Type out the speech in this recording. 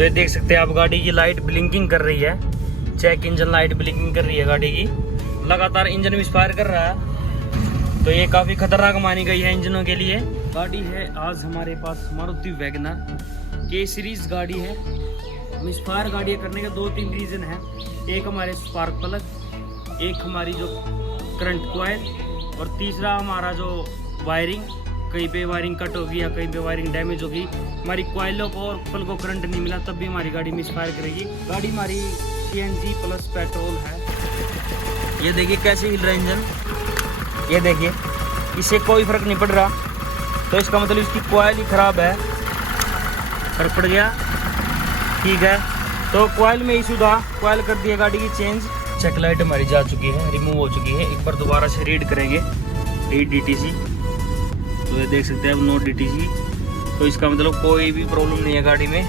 तो ये देख सकते हैं आप, गाड़ी की लाइट ब्लिंकिंग कर रही है। चेक इंजन लाइट ब्लिंकिंग कर रही है गाड़ी की। लगातार इंजन मिसफायर कर रहा है, तो ये काफ़ी खतरनाक मानी गई है इंजनों के लिए। गाड़ी है आज हमारे पास मारुति वैगनर के सीरीज गाड़ी है। मिसफायर गाड़ी करने के 2-3 रीज़न है। एक हमारे स्पार्क प्लग, एक हमारी जो करंट कॉइल, और तीसरा हमारा जो वायरिंग, कहीं पे वायरिंग कट होगी या कहीं पे वायरिंग डैमेज होगी, हमारी कॉइलों को और प्लग को करंट नहीं मिला तब भी हमारी गाड़ी मिसफायर करेगी। गाड़ी हमारी CNG प्लस पेट्रोल है। ये देखिए कैसे हिल रहा है इंजन, ये देखिए, इससे कोई फर्क नहीं पड़ रहा, तो इसका मतलब इसकी कॉइल ही ख़राब है। फर्क पड़ गया, ठीक है। तो कॉइल में इशू था, कॉइल कर दिया गाड़ी की चेंज। चेक लाइट हमारी जा चुकी है, रिमूव हो चुकी है। एक बार दोबारा से रीड करेंगे, रीड DTC, तो ये देख सकते हैं अब नो DTC। तो इसका मतलब कोई भी प्रॉब्लम नहीं है गाड़ी में।